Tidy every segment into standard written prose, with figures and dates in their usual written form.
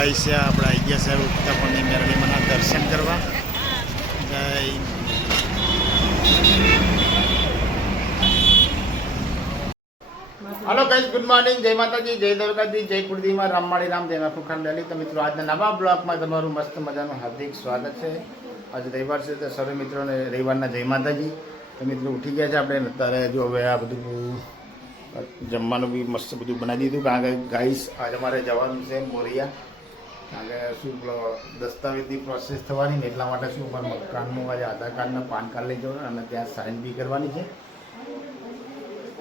આપણે આવી ગયા છે ઉત્તપણની મેરડીમાંના દર્શન કરવા. જય હલો ગાઈસ, ગુડ મોર્નિંગ, જય માતાજી, જય દ્વારકાજી, જય કુળદીમાં, રામવાડી રામ, જય ફુખાન ડેલી. તો મિત્રો આજના નવા બ્લોગમાં તમારું મસ્ત મજાનું હાર્દિક સ્વાગત છે. આજે રવિવાર છે તો સર્વે મિત્રોને રવિવારના જય માતાજી. તો મિત્રો ઉઠી ગયા છે આપણે અત્યારે. જો હવે આ બધું જમવાનું બી મસ્ત બધું બનાવી દીધું, કારણ કે ગાઈસ આજે અમારે જવાનું છે મોરિયા. કારણ કે શું દસ્તાવેજની પ્રોસેસ થવાની ને એટલા માટે શું અમારે મકાનનું આજે આધાર કાર્ડને પાન કાર્ડ લઈ જવાનું અને ત્યાં સાઇન બી કરવાની છે.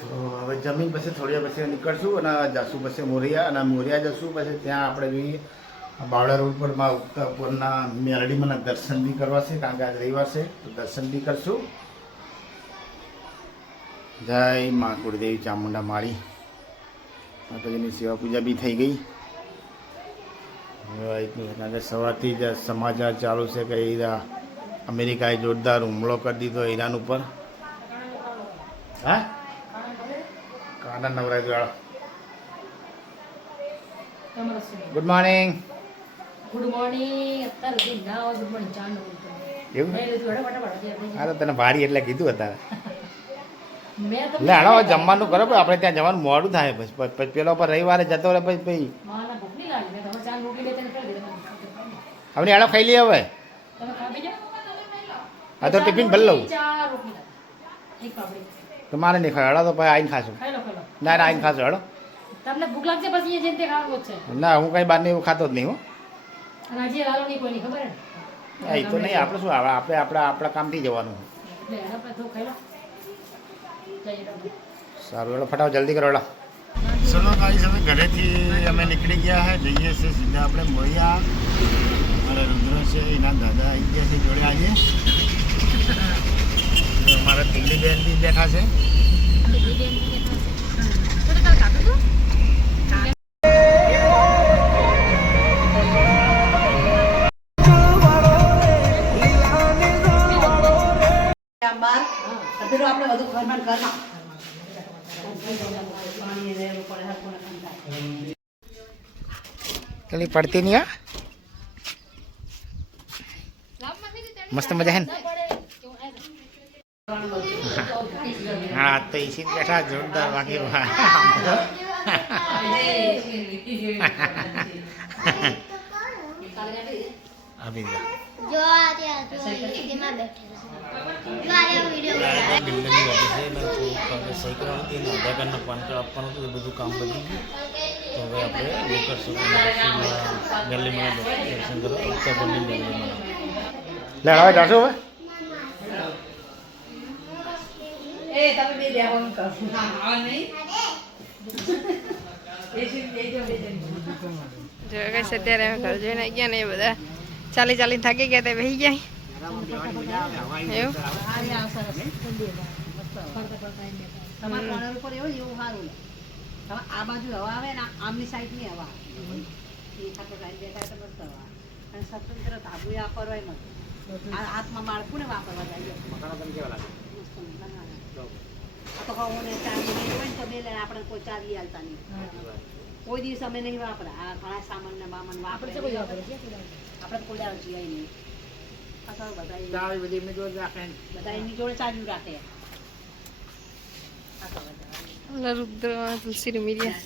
તો હવે જમીન પછી થોડી પછી નીકળશું અને જશું પછી મોરિયા, અને મોરિયા જશું પછી ત્યાં આપણે બી બાવળા રોડ પર ઉપરના મેરડીમાંના દર્શન બી કરવા છે, કારણ કે આજે રવિવાર છે તો દર્શન બી કરશું. જય મા કુળદેવી ચામુંડા માળી માતાજીની સેવા પૂજા બી થઈ ગઈ. કારણ કે સવારથી જ સમાચાર ચાલુ છે કે અમેરિકાએ જોરદાર હુમલો કરી દીધો ઈરાન ઉપર. હા, કાના નવરાજ વાળો. Good morning. Good morning. અત્યારે ગુડ મોર્નિંગ ચાનો એવું હા, તો તને ભારી એટલે કીધું અત્યારે. એટલે હાલો જમવાનું કરો, આપણે ત્યાં જવાનું મોડું થાય. પછી પેલો પર રવિવારે જતો રહે પછી હવે હાલો ખાઈ લઈએ. હવે હા તો ટિફિન ભરી લઉં. તો મારે નહીં ખાય, હળો તો પછી આવીને ખાશું. ના ના આવીને ખાશું, હળો. તમને ભૂખ લાગશે પછી જેમ તે ખાવું છે. ના, હું કઈ બહાર એવું ખાતો જ નહીં. હું અને હજી લાલો નહીં કોઈ ખબર એ તો નહીં. આપણે શું આપણે આપણા કામથી જવાનું. સારું, હેલો ફટાફટ જલ્દી કરો. હેલો ચલો ગાઈસ, હવે ઘરેથી અમે નીકળી ગયા છે, જઈએ છીએ સીધા આપણે મોરિયા. અમારા રુદ્ર છે, એના દાદા આવી ગયા છે જોડે આજે. અમારા દિલ્હી બેન બી બેઠા છે. કલી પડતી નહીં. મસ્ત મજા હે ને. હા તો એસી બેઠા જોરદાર વાગે. પાન કાર્ડ આપવાનું હતું, એ બધું કામ પતી ગયું. તો હવે આપણે નીકળશું દિલ્હીમાં દર્શન કરવા. ઉત્તરપણની દિલ્હીમાં લે હવે જાશો. હવે અત્યારે અમે ઘર જોઈને આવી ગયા ને, એ બધા ચાલી થાકી ગયા, તે વહી ગયા. એવું આ બાજુ હવા આવે ને આમની સાઈડ ની હવા અને સ્વતંત્ર ધાબુ વાપરવાય નથી. હાથમાં માળખું ને વાપરવા જાય. તો હું ને ચાવી નહીં હોય ને તો બે આપણે કોઈ ચાવી હાલતા નહીં. કોઈ દિવસ અમે નહીં વાપરા. આ ઘણા સામાન ને બામન વાપરે આપણે કોઈ દાવ જીવાય નહીં. બધા એમની જોડે રાખે, બધા એમની જોડે ચાવી રાખે. રુદ્ર તુલસી રમીરિયા.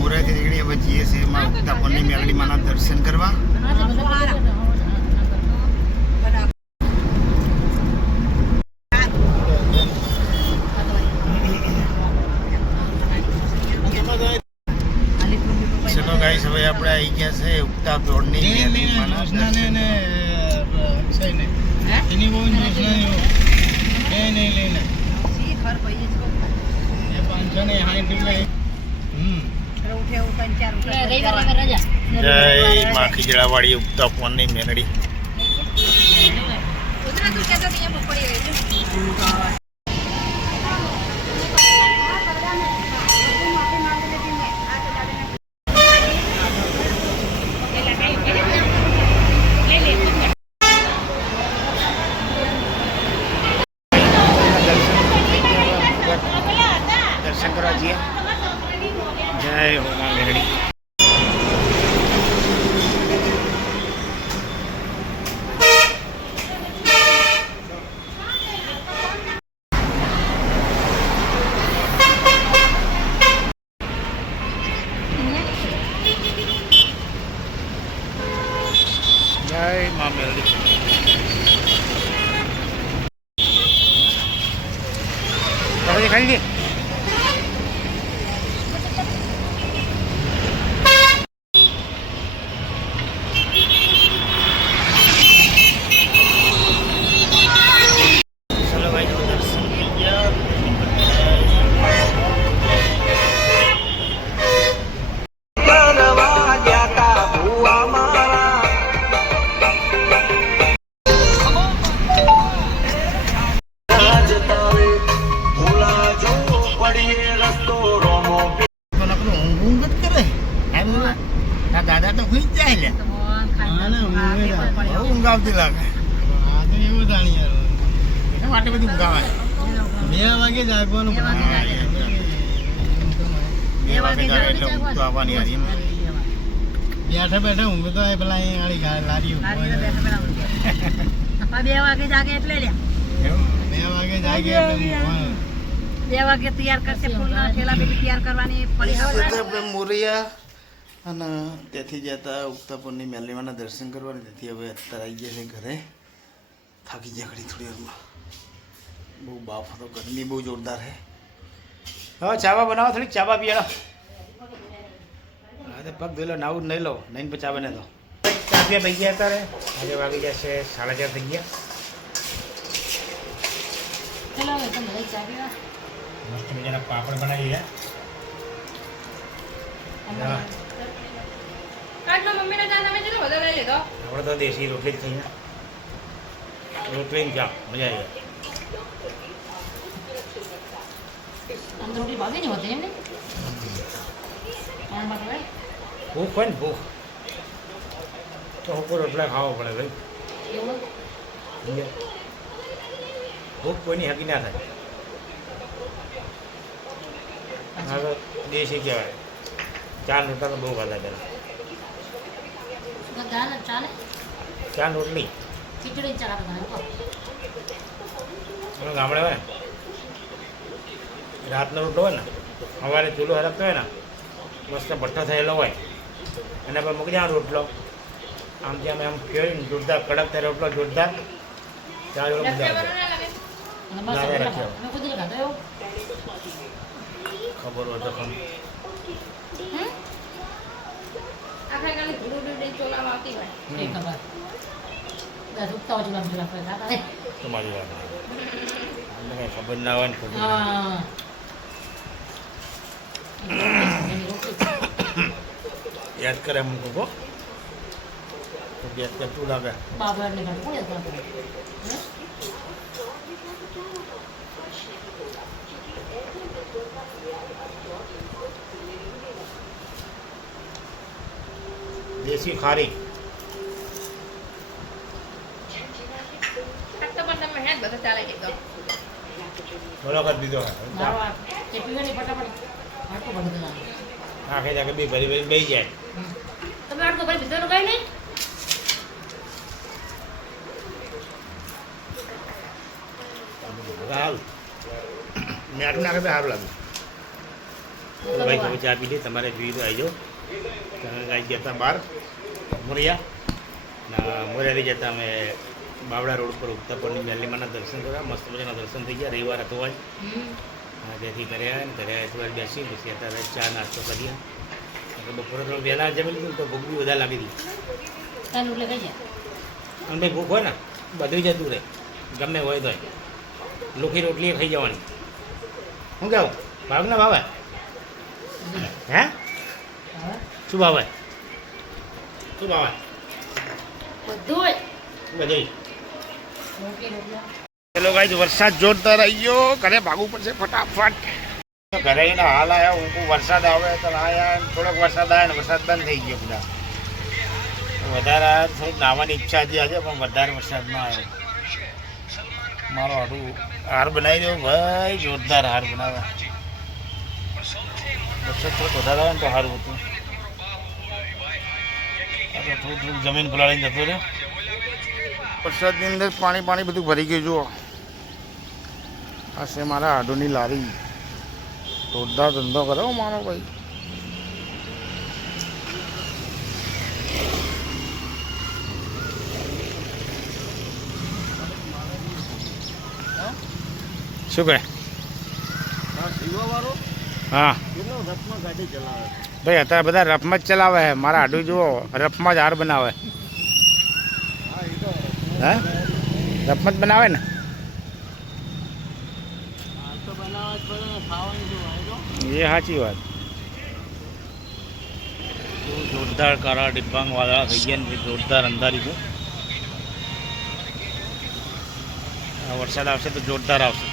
મોરિયાથી નીકળી હવે જઈએ છીએ ઉત્તરપણની મેરડીમાંના દર્શન કરવા. ચલો ગાઈસ, હવે આપણે આવી ગયા છે ઉત્તરપણની મેરડીમાંના દર્શન. જય મા ખીજડાવાળી ઉત્તરપણની મેરડી. જય હો માં મેરડી. જય માં મેરડી. ખાઈ લે. ચલો ભાઈ જો દર્શન થઈ ગયા. દાદા તો ખુશ જાય લે. બહુ ઊંઘ આવતી લાગે. એના માટે બધું ઊંઘ આવે. 2 વાગે જાગવાનું. 2 વાગે જાગે એટલે ઊંઘ તો આવવાની હારી. બેઠા બેઠા ઊંઘ તો પેલા અહીં આડી લારી 2 વાગે જાગે એટલે લ્યા. 2 વાગે જાગે એટલે 2 વાગે તૈયાર કરશે ફૂલના ઠેલા પેલી તૈયાર કરવાની પડી આપણે મોરિયા અને ત્યાંથી જતા ઉગતાપુરની મેલીમાના દર્શન કરવાના. તેથી હવે અત્યારે આવી ગયા છે ઘરે. થાકી ગયા ઘડી થોડી વારમાં. બહુ બાફ હતો, ગરમી બહુ જોરદાર છે. હા ચાવા બનાવો, થોડીક ચાવા પીવાડો. હા તો પગ ધોઈ લો, નાવું નહીં લો, નહીં પછી ચા બને તો ચા પીવા થઈ ગયા. અત્યારે આજે વાગી ગયા છે 4:30 થઈ ગયા. મસ્ત મજાના પાપડ બનાવી ગયા. આપણે તો દેશી રોટલી જ થઈ. રોટલી ને ચા મજા આવી જાય. ભૂખ હોય ને ભૂખ તો ઉપર રોટલા ખાવા પડે ભાઈ. ભૂખ કોઈની હકી ના થાય. હા તો દેશી કહેવાય. 4 રોટલા તો બહુ ખાધા પેલા. 4 રોટલી ગામડે હોય ને રાતનો રોટલો હોય ને, સવારે ચૂલો હરકતો હોય ને, મસ્ત ભઠ્ઠો થયેલો હોય, એના પર મૂકી દેવાનો રોટલો. આમ ત્યાં આમ ફેરીને જોરદાર કડક થાય રોટલો, જોરદાર. 4 મજા ખબર હોય તો ખમ તમારી વાત અમને કઈ ખબર ના હોય ને ખોટું. યાદ કરે અમને કહો તો ગેસ કેટલું લાગે. દેશી ખારી બરાબર દીધો. આખે જાકે બે ભરી ભરી બેસી જાય. હાલ મેઠું નાખે તો સારું લાગે. ભાઈ તમે ચા પી લે, તમારે પીવી તો આવી જાઓ. તમે આવી ગયા હતા બહાર મોરિયા. મોરિયાથી જતા અમે બાવડા રોડ પર ઉગતાપુરની મેલીમાના દર્શન કર્યા. મસ્ત મજાના દર્શન થઈ ગયા. રવિવાર હતો આજ. ત્યાંથી ઘરે આવ્યા ને ઘરે આવ્યા થોડી બેસી પછી અત્યારે ચા નાસ્તો કરીએ. બપોરે થોડું વહેલા જમી લીધું તો ભૂખ બી વધારે લાગી હતી. અને ભાઈ ભૂખ હોય ને બધું જતું રહે, ગમે હોય તો લોખી રોટલી ખાઈ જવાની. શું કહેવું ભાવ ના ભાવે? હે શું ભાવે? શું ભાવે? બધું. ચલો ગાઈસ, વરસાદ જોરદાર આવી ગયો. ઘરે ભાગવું પડશે ફટાફટ. ઘરે એના હાલ આવ્યા હું વરસાદ આવે તો આવ્યા. થોડોક વરસાદ આવ્યો ને વરસાદ બંધ થઈ ગયો. બધા વધારે થોડુંક નાહવાની ઈચ્છા હતી આજે, પણ વધારે વરસાદ ના આવ્યો. મારો હારું હાર બનાવી દો ભાઈ, જોરદાર હાર બનાવે. વરસાદ થોડો વધારે આવે ને તો સારું હતું. આ તો થોડું થોડું જમીન પલાળીને જતો રહ્યો. વરસાદની અંદર પાણી બધું ભરી ગયું. જુઓ, આ છે મારા આડોની લારી. જોરદાર ધંધો કરે હો મારો ભાઈ. શું કહે? હા ભાઈ, અત્યારે બધા રફમાં જ ચલાવે છે. મારા આડું જુઓ, રફમાં જ હાર બનાવે. હા, રફમાં જ બનાવે ને. એ સાચી વાત. જોરદાર કાળા ડિબ્બાંગ વાદળા થઈ ગયા ને જોરદાર અંધારી છે. વરસાદ આવશે તો જોરદાર આવશે.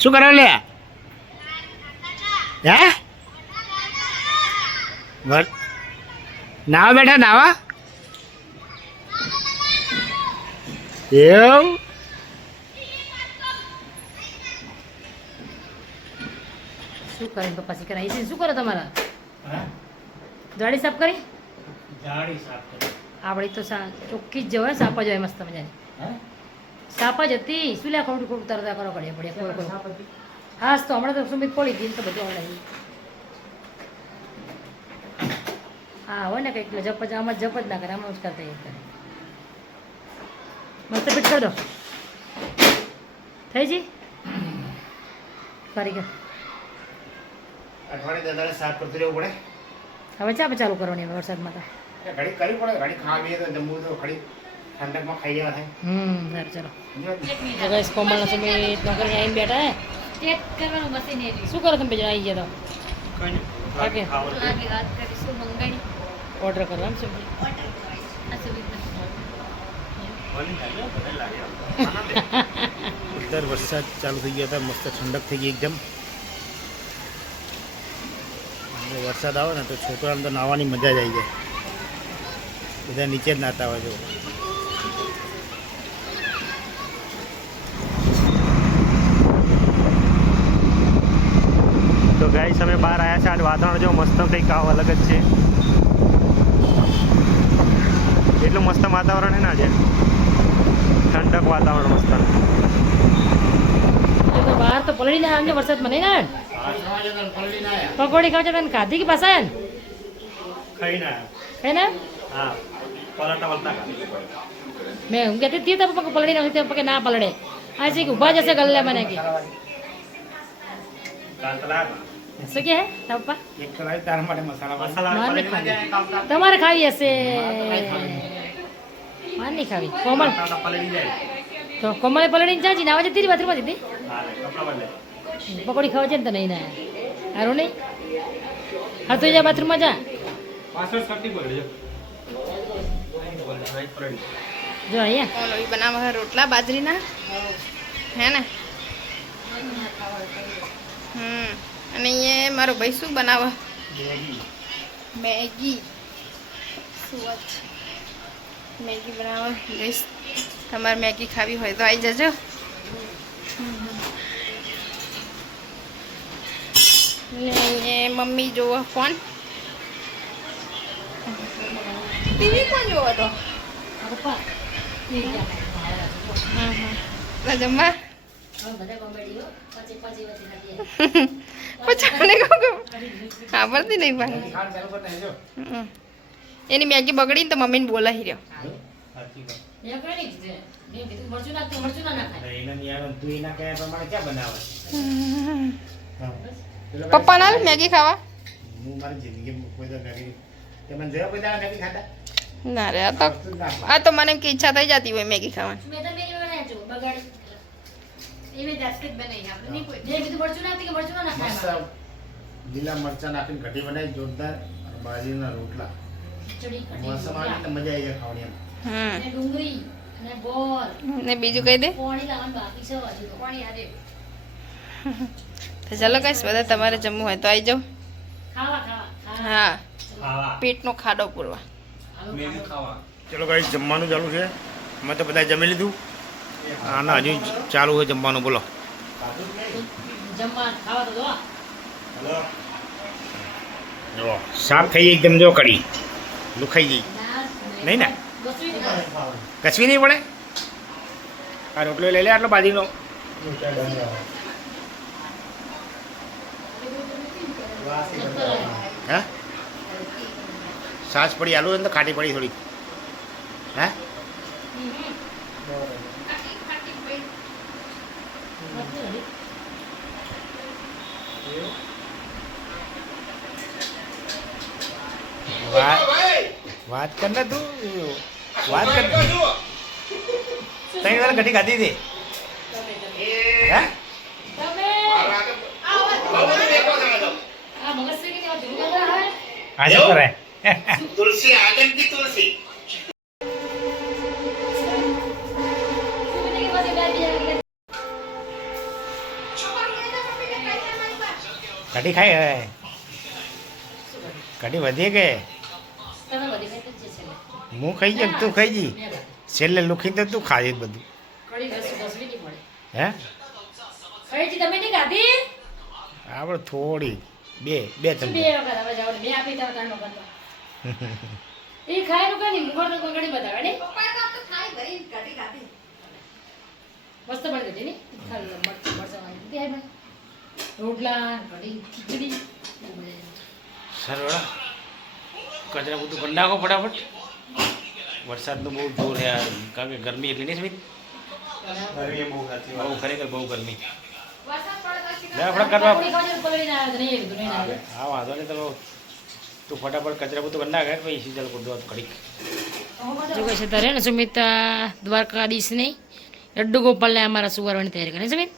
શું કરો લે? હે નાવા બેઠા? નાવા એવું? શું કરે પપ્પા? શીખર આવી છે. શું કરો તમારા? જાડી સાફ કરી? જાડી સાફ કરી. આપણી તો ચોખ્ખી જ જવાય. સાપ જ હોય મસ્ત મજાની. સાપ જ હતી. શું લે ખોટું ખોટું તરતા કરો પડે હા તો હમણાં તો સુમિત પડી ગઈ તો બધું આવડે. હા હોય ને કંઈક જપ જ આમાં જપ જ ના કરે. આમાં જ કરતા એ કરે. મસ્ત ફિટ કરી દો. થઈ જી કારીગર. અઠવાડિયે દાદાને સાફ કરતું રહેવું પડે. હવે ચા ચાલુ કરવાની હવે વરસાદમાં તો ઘડી કરવી પડે. ઘડી ખાવી તો જમવું તો ઘડી ઠંડકમાં ખાઈ જવા થાય. સારું ચલો. જગા કોમલના સમય નોકરી આવીને બેઠા હે. ચેક કરવાનું મશીન એ શું કરો તમે બીજા આવી ગયા તો? ઓર્ડર કરવા એમ સબ્જી ઉત્તર વરસાદ ચાલુ થઈ ગયા હતા. મસ્ત ઠંડક થઈ ગઈ એકદમ. વરસાદ આવે ને તો છોકરાને તો નાહવાની મજા જ આવી જાય. બધા નીચે જ નાહતા હોય છે. તો ગાઈસ અમે બહાર આવ્યા છે. આજ વાતાવરણ જો મસ્ત કંઈક આવ અલગ જ છે. એટલું મસ્ત વાતાવરણ છે ને આજે. ઠંડક વાતાવરણ મસ્ત. બહાર તો પલળીને આવે વરસાદમાં નહીં ને. પકોડી ખાવ છો તને ખાધી કે પાછા ખાઈને હે ને? હા, પલટા વળતા મેં હું કહેતી હતી તો પગ પલળી ના પગે ના પલળે. આજે કે ઊભા જશે ગલ્લે મને કે શું કે હે પપ્પા? એક કલાક તાર માટે મસાલા તમારે ખાવી હશે. માર નહીં ખાવી. કોમલ તો કોમલે પલળીને જાજી નાવા જતી હતી બાથરૂમમાં જતી. પકોડી ખાવા છે ને તો નહીં ના સારું નહીં. હા તો જા બાથરૂમમાં જા. જો અહીંયા બનાવવા રોટલા બાજરીના હે ને. અને અહીંયા મારો ભાઈ શું બનાવે? મેગી. શું વાત છે? મેગી બનાવવા ગઈશ. તમારે મેગી ખાવી હોય તો આવી જજો. મમ્મી જોવો ફોન. ટીવી કોણ જોવો તો? જમવા પછી ખબરથી નહીં ભાઈ. એની મેગી બગડી ને તો મમ્મીને બોલાવી રહ્યો. પપ્પા ના મેગી ખાવા ના રે. આ તો મને કે ઈચ્છા થઈ જતી હોય મેગી ખાવાની. લીલા મરચા નાખીને કઢી બનાવી જોરદાર. બાજરીના રોટલા મસ્ત મજા આવી જાય ખાવાની. ને બીજું કહી દે. તો ચાલો કઈશ બધા તમારે જમવું હોય તો આવી જાઓ. હા, પેટનો ખાડો પૂરવા. ચલો ગાઈસ જમવાનું ચાલુ છે. અમે તો બધા જમી લીધું. આના હજુ ચાલુ હોય જમવાનું બોલો. જમવા ખાવા તો જો સાફ થઈ એકદમ જો કઢી લુખાઈ ગઈ નહીં ને કચવી નહીં પડે. આ રોટલો લઈ લે આટલો બાજરીનો. હા સાસ પડી આલુ તો ખાટી પડી થોડી. હે વાત કર ને તું વાત કર. ત્રણ વાર ઘટી ખાધી હતી. હે આજે કરે તુલસી આગળ કી તુલસી. કઢી ખાઈ હવે કઢી વધી કે હું ખાઈ જાય તું ખાઈ જી છેલ્લે લુખી તો તું ખાઈ બધું. હે આપણે થોડી બે બે ચમચી સરળ કચરા બધું કરી નાખો ફટાફટ. વરસાદનું બહુ જોર છે કારણ કે ગરમી એટલી નહીં સ્મિત બહુ ખરેખર બહુ ગરમી. આપણે કરવા હા વાંધો નહીં તો તું ફટાફટ કચરા બધું કરી નાખે પછી સીઝલ કરી દો ઘડીક. જો કહે છે તારે ને સુમિત દ્વારકાધીશ નહીં લડ્ડુ ગોપાલને અમારા સુવારવાની તૈયારી કરે સુમિત.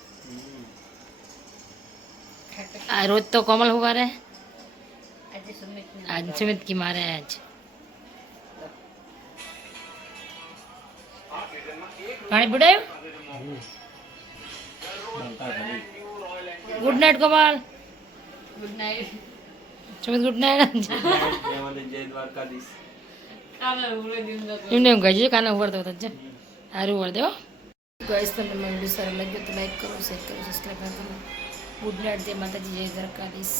આ રોજ તો કોમલ હું કરે આજ સુમિત કી મારે આજ પાણી પીડાયું. Good night Gopal. Good night Sumit. Good night. એમને એમ કહે છે કાના ઉભરતો હતો છે સારું ઉભર દેવો. ગાઈસ તમને મારો વિડીયો સારો લાગ્યો તો લાઈક કરો, શેર કરો, સબસ્ક્રાઈબ કરો. Good night. જય માતાજી, જય દ્વારકાધીશ.